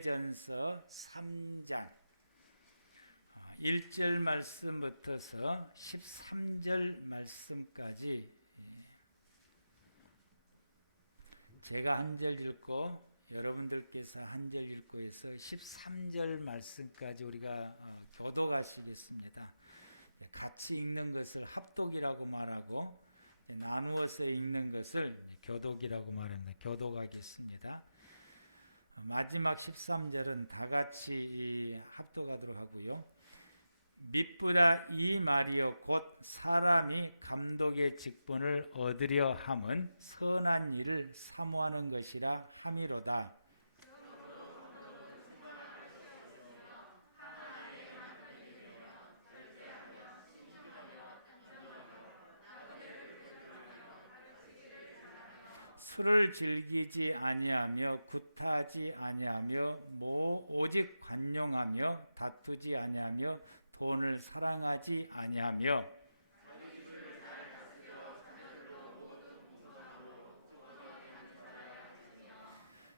전서 3장 1절 말씀부터서 13절 말씀까지 제가 한 절 읽고 여러분들께서 한 절 읽고 해서 13절 말씀까지 우리가 교독하시겠습니다. 같이 읽는 것을 합독이라고 말하고 나누어서 읽는 것을 교독이라고 말합니다. 교독하겠습니다. 마지막 13절은 다 같이 합독하도록 하고요. 밑보다 이 말이여 곧 사람이 감독의 직분을 얻으려 함은 선한 일을 사모하는 것이라 함이로다. 술을 즐기지 아니하며 구타하지 아니하며 오직 관용하며 다투지 아니하며 돈을 사랑하지 아니하며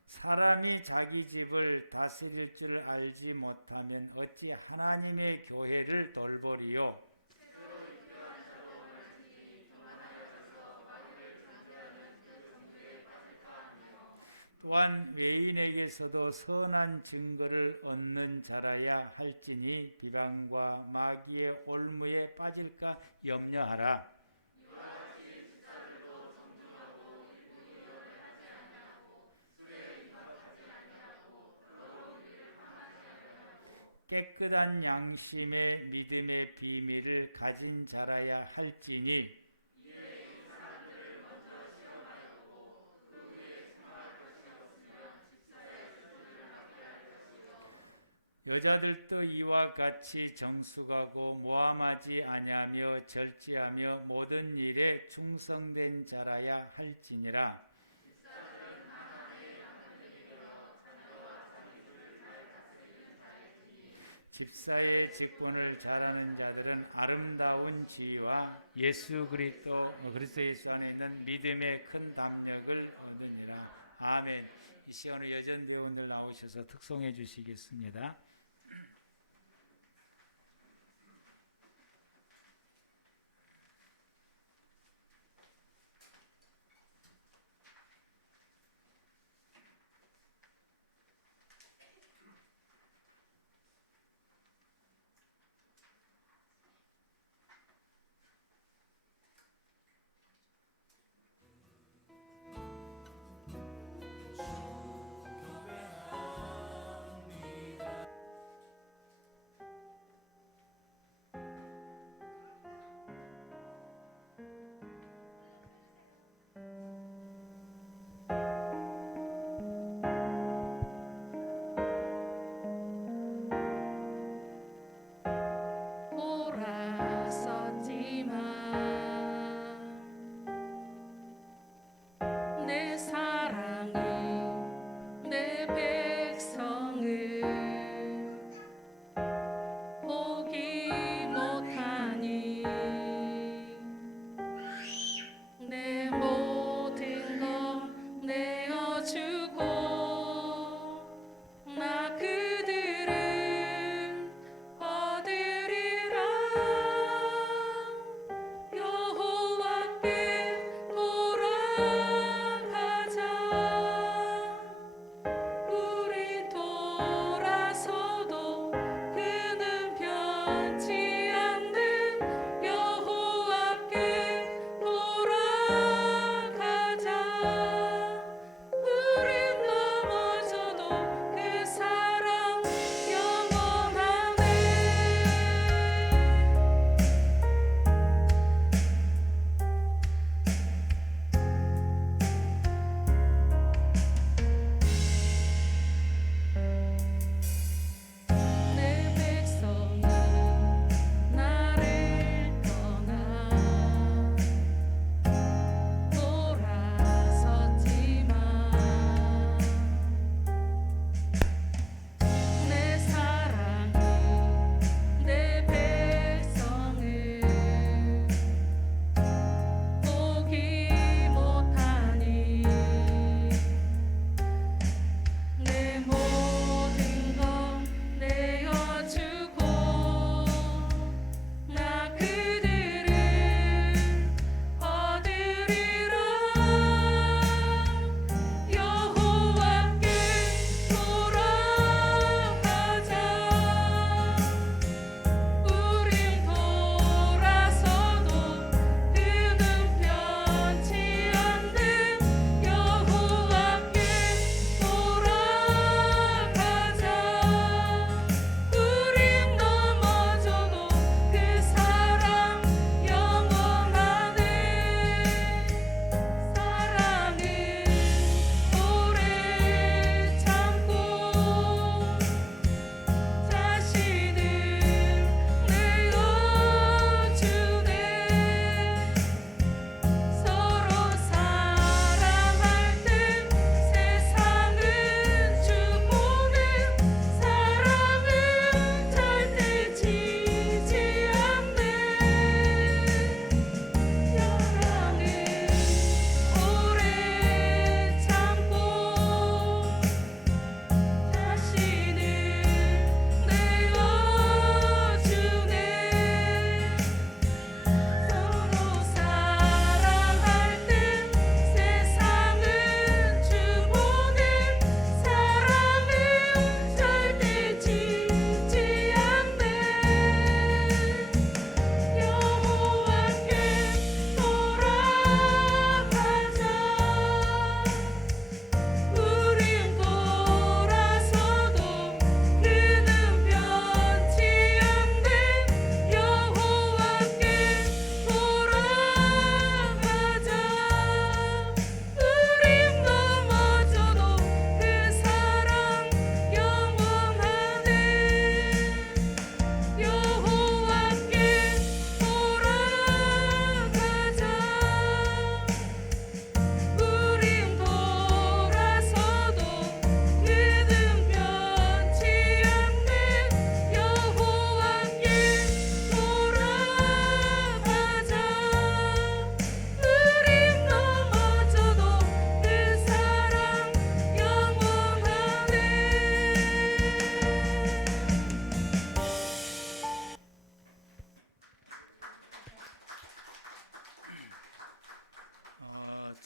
사람이 자기 집을 다스릴 줄 알지 못하면 어찌 하나님의 교회를 돌보리요. 또한 외인에게서도 선한 증거를 얻는 자라야 할지니 비방과 마귀의 올무에 빠질까 염려하라. 깨끗한 양심의 믿음의 비밀을 가진 자라야 할지니 여자들도 이와 같이 정숙하고 모함하지 아니하며 절제하며 모든 일에 충성된 자라야 할지니라. 집사의 직분을 잘하는 자들은 아름다운 지위와 예수 그리스도 예수 안에 있는 믿음의 큰 담력을 얻으니라. 아멘. 이 시간에 여전대원들 나오셔서 특송해 주시겠습니다.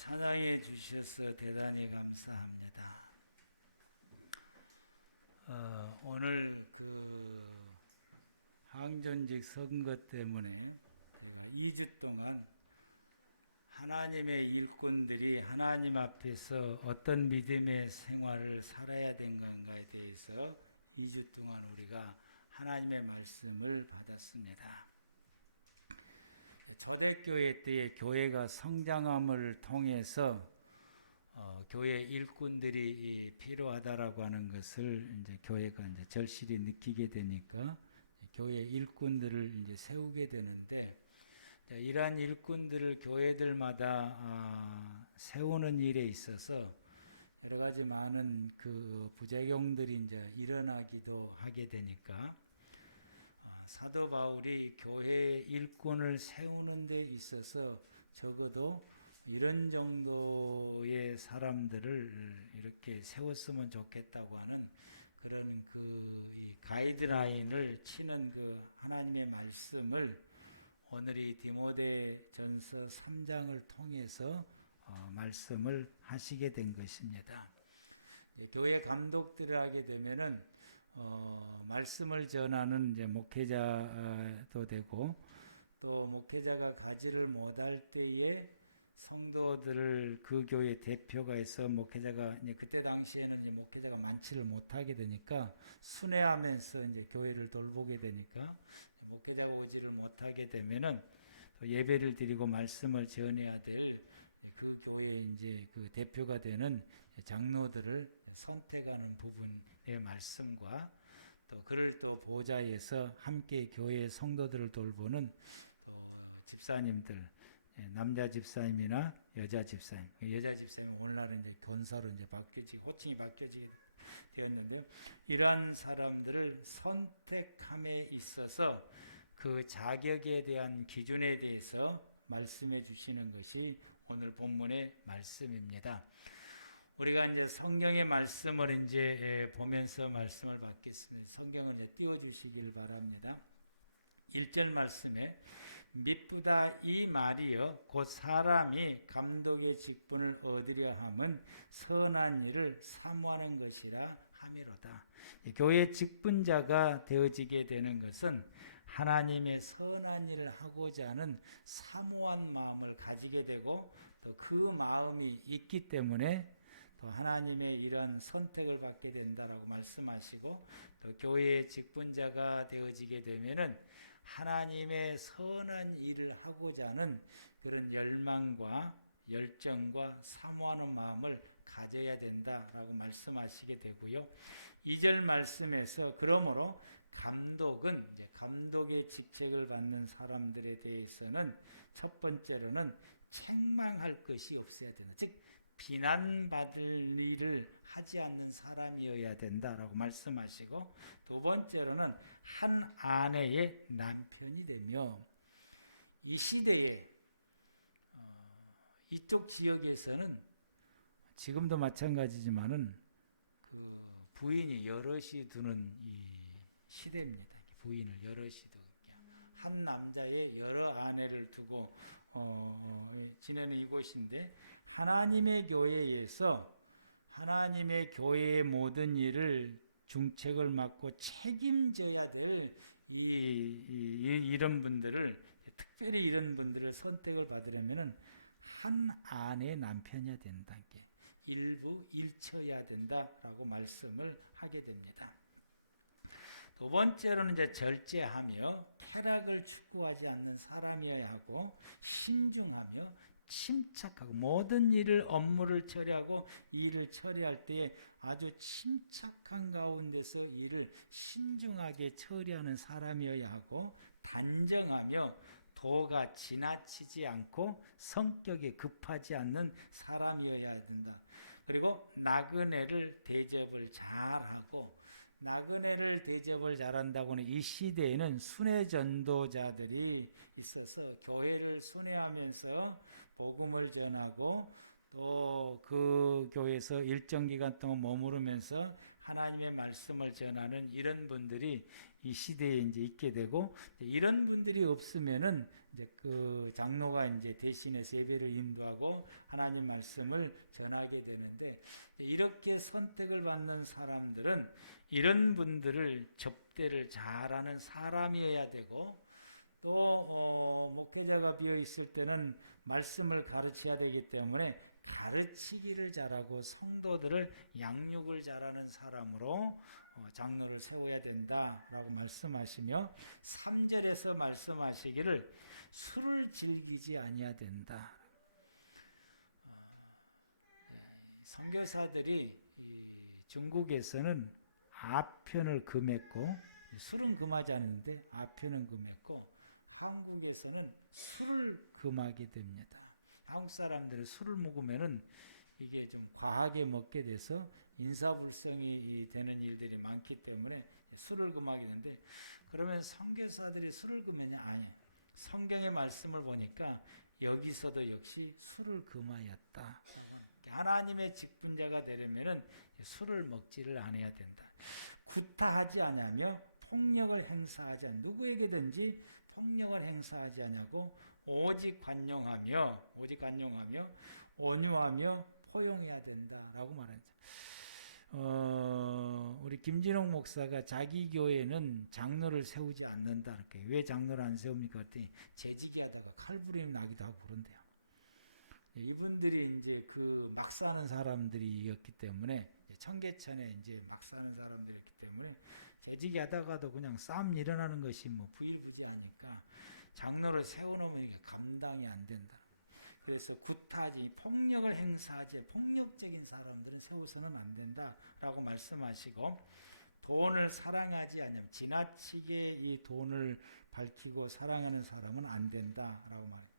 찬양해 주셔서 대단히 감사합니다. 오늘 그 항전직 선거 때문에 제가 2주 동안 하나님의 일꾼들이 하나님 앞에서 어떤 믿음의 생활을 살아야 된 건가에 대해서 2주 동안 우리가 하나님의 말씀을 받았습니다. 초대교회 때의 교회가 성장함을 통해서 교회 일꾼들이 필요하다라고 하는 것을 이제 교회가 이제 절실히 느끼게 되니까 교회 일꾼들을 이제 세우게 되는데, 이러한 일꾼들을 교회들마다 세우는 일에 있어서 여러 가지 많은 그 부작용들이 이제 일어나기도 하게 되니까 사도 바울이 교회 일꾼을 세우는 데 있어서 적어도 이런 정도의 사람들을 이렇게 세웠으면 좋겠다고 하는 그런 이 가이드라인을 치는 그 하나님의 말씀을 오늘 이 디모데전서 3장을 통해서 말씀을 하시게 된 것입니다. 교회 감독들을 하게 되면은 말씀을 전하는 이제 목회자도 되고, 또 목회자가 가지를 못할 때에 성도들을 그 교회 대표가 해서 목회자가 이제 그때 당시에는 이제 목회자가 많지를 못하게 되니까 순회하면서 이제 교회를 돌보게 되니까 목회자가 오지를 못하게 되면은 또 예배를 드리고 말씀을 전해야 될 그 교회 이제 그 대표가 되는 장로들을 선택하는 부분의 말씀과, 또 그를 또 보좌에서 함께 교회의 성도들을 돌보는 또 집사님들, 남자 집사님이나 여자 집사님, 여자 집사님 오늘날은 이제 권사로 이제 바뀌어지고 호칭이 바뀌어지게 되었는데요. 이러한 사람들을 선택함에 있어서 그 자격에 대한 기준에 대해서 말씀해 주시는 것이 오늘 본문의 말씀입니다. 우리가 이제 성경의 말씀을 이제 보면서 말씀을 받겠습니다. 성경을 이제 띄워주시기를 바랍니다. 1절 말씀에 미쁘다 이 말이여 곧 사람이 감독의 직분을 얻으려 함은 선한 일을 사모하는 것이라 함이로다. 교회 직분자가 되어지게 되는 것은 하나님의 선한 일을 하고자 하는 사모한 마음을 가지게 되고, 또 그 마음이 있기 때문에 또 하나님의 이런 선택을 받게 된다라고 말씀하시고, 또 교회의 직분자가 되어지게 되면은 하나님의 선한 일을 하고자 하는 그런 열망과 열정과 사모하는 마음을 가져야 된다라고 말씀하시게 되고요. 2절 말씀에서 그러므로 감독은 이제 감독의 직책을 받는 사람들에 대해서는 첫 번째로는 책망할 것이 없어야 된다. 즉 비난받을 일을 하지 않는 사람이어야 된다라고 말씀하시고, 두 번째로는 한 아내의 남편이 되며, 이 시대에 이쪽 지역에서는 지금도 마찬가지지만은 그 부인이 여럿이 두는 이 시대입니다. 부인을 여럿이 두고 한 남자의 여러 아내를 두고 지내는 이곳인데, 하나님의 교회에서 하나님의 교회의 모든 일을 중책을 맡고 책임져야 될 이런 분들을, 특별히 이런 분들을 선택을 받으려면은 한 아내의 남편이어야 된다. 일부 일처해야 된다라고 말씀을 하게 됩니다. 두 번째로는 이제 절제하며 쾌락을 추구하지 않는 사람이어야 하고, 신중하며 침착하고 모든 일을 업무를 처리하고 이 일을 처리할 때 아주 침착한 가운데서 일을 신중하게 처리하는 사람이어야 하고, 단정하며 도가 지나치지 않고 성격이 급하지 않는 사람이어야 된다. 그리고 나그네를 대접을 잘하고, 나그네를 대접을 잘한다고는 이 시대에는 순회 전도자들이 있어서 교회를 순회하면서 복음을 전하고, 또 그 교회에서 일정 기간 동안 머무르면서 하나님의 말씀을 전하는 이런 분들이 이 시대에 이제 있게 되고, 이런 분들이 없으면은 이제 그 장로가 이제 대신해서 예배를 인도하고 하나님 말씀을 전하게 되는데, 이렇게 선택을 받는 사람들은 이런 분들을 접대를 잘하는 사람이어야 되고, 또 목회자가 비어 있을 때는 말씀을 가르쳐야 되기 때문에 가르치기를 잘하고 성도들을 양육을 잘하는 사람으로 장로를 세워야 된다라고 말씀하시며, 3절에서 말씀하시기를 술을 즐기지 아니해야 된다. 선교사들이 중국에서는 아편을 금했고, 술은 금하지 않는데 아편은 금했고, 한국에서는 술을 금하게 됩니다. 한국 사람들은 술을 먹으면은 이게 좀 과하게 먹게 돼서 인사불성이 되는 일들이 많기 때문에 술을 금하게 되는데, 그러면 선교사들이 술을 금했냐? 아니야. 성경의 말씀을 보니까 여기서도 역시 술을 금하였다라고 하는, 하나님의 직분자가 되려면은 술을 먹지를 않아야 된다. 구타하지 않으며 폭력을 행사하지 않, 누구에게든지 폭력을 행사하지 않냐고, 오직 관용하며 온유하며 포용해야 된다라고 말하죠. 우리 김진홍 목사가 자기 교회는 장로를 세우지 않는다. 이렇게. 왜 장로를 안 세웁니까? 그랬더니 재직이 하다가 칼부림이 나기도 하고 그런대요. 이분들이 이제 그 막 사는 사람들이었기 때문에, 청계천에 이제 막 사는 사람들이었기 때문에 재직이 하다가도 그냥 싸움 일어나는 것이 뭐 부일부지하니까 장로를 세워놓으면 이게 감당이 안 된다. 그래서 구타하지, 폭력을 행사하지, 폭력적인 사람들은 세워서는 안 된다라고 말씀하시고, 돈을 사랑하지 않으면 지나치게 이 돈을 밝히고 사랑하는 사람은 안 된다라고 말해요.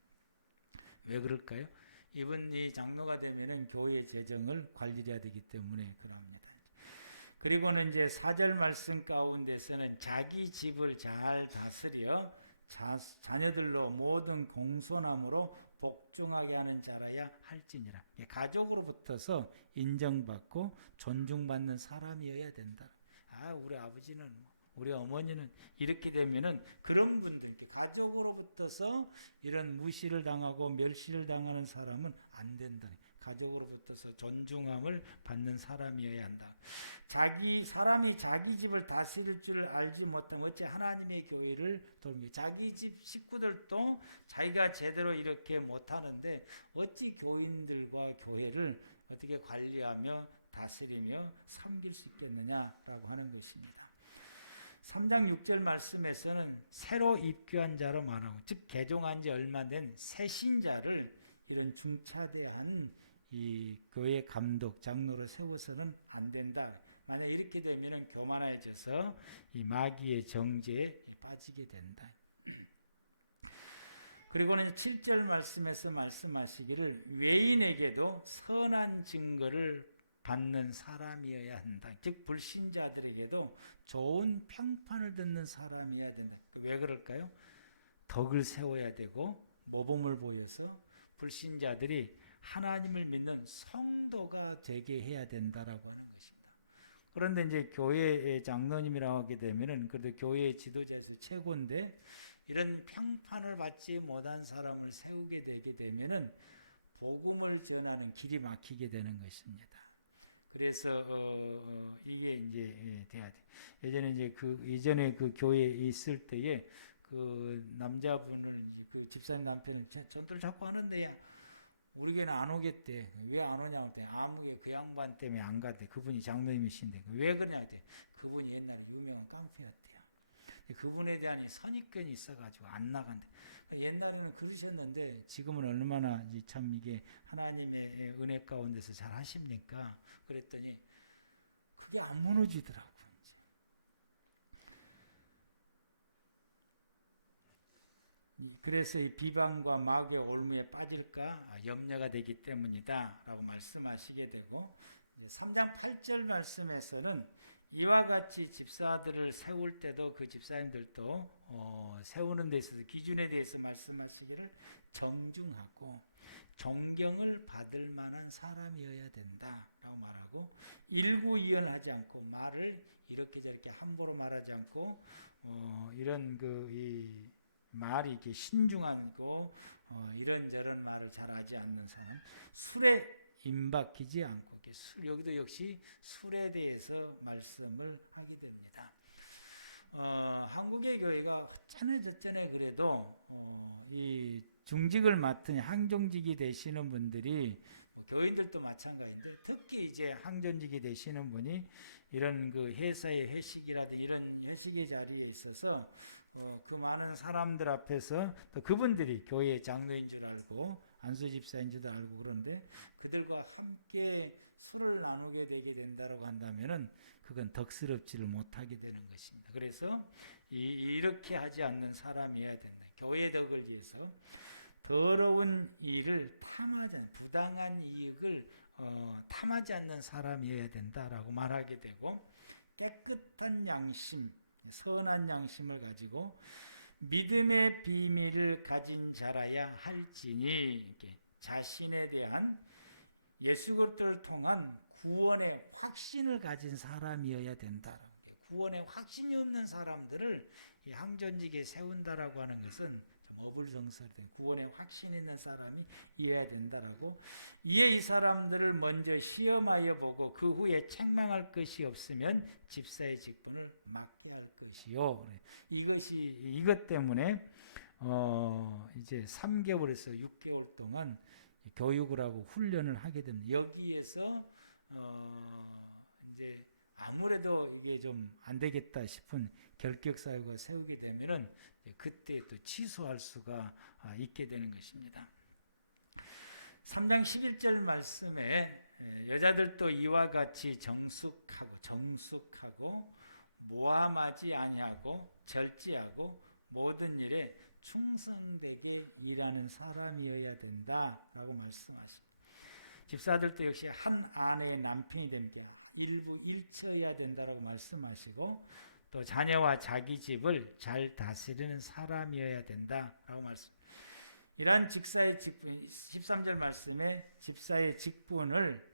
왜 그럴까요? 이분이 장로가 되면은 교회의 재정을 관리해야 되기 때문에 그럽니다. 그리고는 이제 4절 말씀 가운데서는 자기 집을 잘 다스려 자녀들로 모든 공손함으로 복종하게 하는 자라야 할지니라. 가족으로부터서 인정받고 존중받는 사람이어야 된다. 우리 아버지는 우리 어머니는 이렇게 되면은 그런 분들, 가족으로부터서 이런 무시를 당하고 멸시를 당하는 사람은 안 된다. 가족으로부터서 존중함을 받는 사람이어야 한다. 사람이 자기 집을 다스릴 줄 알지 못하면 어째 하나님의 교회를 돕니까? 자기 집 식구들도 자기가 제대로 이렇게 못하는데 어찌 교인들과 교회를 어떻게 관리하며 다스리며 섬길 수 있겠느냐라고 하는 것입니다. 3장 6절 말씀에서는 새로 입교한 자로 말하고, 즉 개종한 지 얼마 된 새신자를 이런 중차대한 이 교회 감독, 장로를 세워서는 안 된다. 만약 이렇게 되면은 교만해져서 이 마귀의 정죄에 빠지게 된다. 그리고는 7절 말씀에서 말씀하시기를 외인에게도 선한 증거를 받는 사람이어야 한다. 즉 불신자들에게도 좋은 평판을 듣는 사람이어야 된다. 왜 그럴까요? 덕을 세워야 되고 모범을 보여서 불신자들이 하나님을 믿는 성도가 되게 해야 된다라고 하는 것입니다. 그런데 이제 교회의 장로님이라고 하게 되면은 그래도 교회의 지도자에서 최고인데, 이런 평판을 받지 못한 사람을 세우게 되게 되면은 복음을 전하는 길이 막히게 되는 것입니다. 그래서 이게 이제 돼야 돼. 예전에 그 교회에 있을 때에 그 남자분을 이제 그 집사님 남편을 전도를 자꾸 하는데야 우리 교회는 안 오겠대. 왜 안 오냐고 했더니 아무개 그 양반 때문에 안 갔대. 그분이 장로님이신데. 왜 그러냐고 했더니 그분이 옛날에 유명한 깡패였대요. 그분에 대한 이 선입견이 있어가지고 안 나간대. 옛날에는 그러셨는데 지금은 얼마나 참 이게 하나님의 은혜 가운데서 잘 하십니까? 그랬더니 그게 안 무너지더라고. 그래서 이 비방과 마귀의 올무에 빠질까 염려가 되기 때문이다 라고 말씀하시게 되고, 3장 8절 말씀에서는 이와 같이 집사들을 세울 때도 그 집사님들도 세우는 데 있어서 기준에 대해서 말씀하시기를 정중하고 존경을 받을 만한 사람이어야 된다라고 말하고, 일구이연하지 않고 말을 이렇게 저렇게 함부로 말하지 않고 이런 이 말이 이렇게 신중하고 이런저런 말을 잘 하지 않는 사람, 술에 임박히지 않고 여기도 역시 술에 대해서 말씀을 하게 됩니다. 한국의 교회가 어쩌네 저쩌네 그래도 이 중직을 맡은 항존직이 되시는 분들이 교인들도 마찬가지인데 특히 이제 항존직이 되시는 분이 이런 그 회사의 회식이라든지 이런 회식의 자리에 있어서 그 많은 사람들 앞에서 또 그분들이 교회의 장로인 줄 알고 안수 집사인 줄도 알고 그런데 그들과 함께 술을 나누게 되게 된다고 한다면은 그건 덕스럽지를 못하게 되는 것입니다. 그래서 이렇게 하지 않는 사람이어야 된다. 교회 덕을 위해서 더러운 일을 탐하지 않는, 부당한 이익을 탐하지 않는 사람이어야 된다라고 말하게 되고, 깨끗한 양심, 선한 양심을 가지고 믿음의 비밀을 가진 자라야 할지니, 이렇게 자신에 대한 예수 그리스도를 통한 구원의 확신을 가진 사람이어야 된다. 구원의 확신이 없는 사람들을 이 항존직에 세운다라고 하는 것은 좀 어불성설된, 구원의 확신 있는 사람이 이어야 된다라고. 이에 이 사람들을 먼저 시험하여 보고 그 후에 책망할 것이 없으면 집사의 직분을 맡게 할 것이요. 이것 때문에 이제 3개월에서 6개월 동안 교육을 하고 훈련을 하게 됩니다. 여기에서 이제 아무래도 이게 좀 안 되겠다 싶은 결격사유가 세우게 되면은 그때 또 취소할 수가 있게 되는 것입니다. 3장 11절 말씀에 여자들도 이와 같이 정숙하고 모함하지 아니하고 절제하고 모든 일에 충성되게 일하는 사람이어야 된다라고 말씀하십니다. 집사들도 역시 한 아내의 남편이 됩니다. 일부 일처해야 된다라고 말씀하시고 또 자녀와 자기 집을 잘 다스리는 사람이어야 된다라고 말씀. 이러한 직사의 직분, 13절 말씀에 집사의 직분을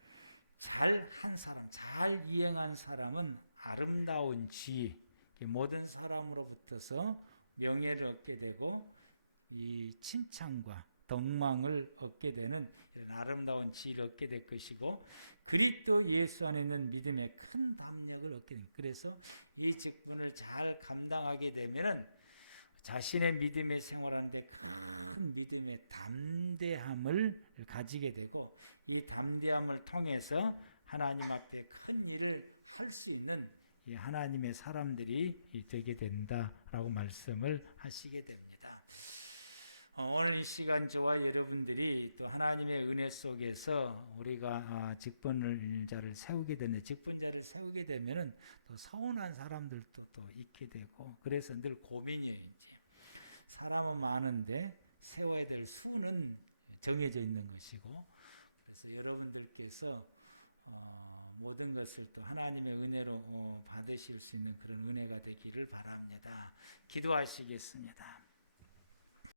잘 한 사람, 잘 이행한 사람은 아름다운 지, 모든 사람으로부터서 명예를 얻게 되고 이 칭찬과 덕망을 얻게 되는 이런 아름다운 지혜를 얻게 될 것이고, 그리스도 예수 안에 있는 믿음의 큰 담력을 얻게 됩니다. 그래서 이 직분을 잘 감당하게 되면은 자신의 믿음의 생활하는데 큰 믿음의 담대함을 가지게 되고, 이 담대함을 통해서 하나님 앞에 큰 일을 할 수 있는 이 하나님의 사람들이 되게 된다라고 말씀을 하시게 됩니다. 오늘 이 시간 저와 여러분들이 또 하나님의 은혜 속에서 우리가 직분자를 세우게 되는, 직분자를 세우게 되면은 또 서운한 사람들도 또 있게 되고, 그래서 늘 고민이에요. 이제 사람은 많은데 세워야 될 수는 정해져 있는 것이고, 그래서 여러분들께서 모든 것을 또 하나님의 은혜로 받으실 수 있는 그런 은혜가 되기를 바랍니다. 기도하시겠습니다.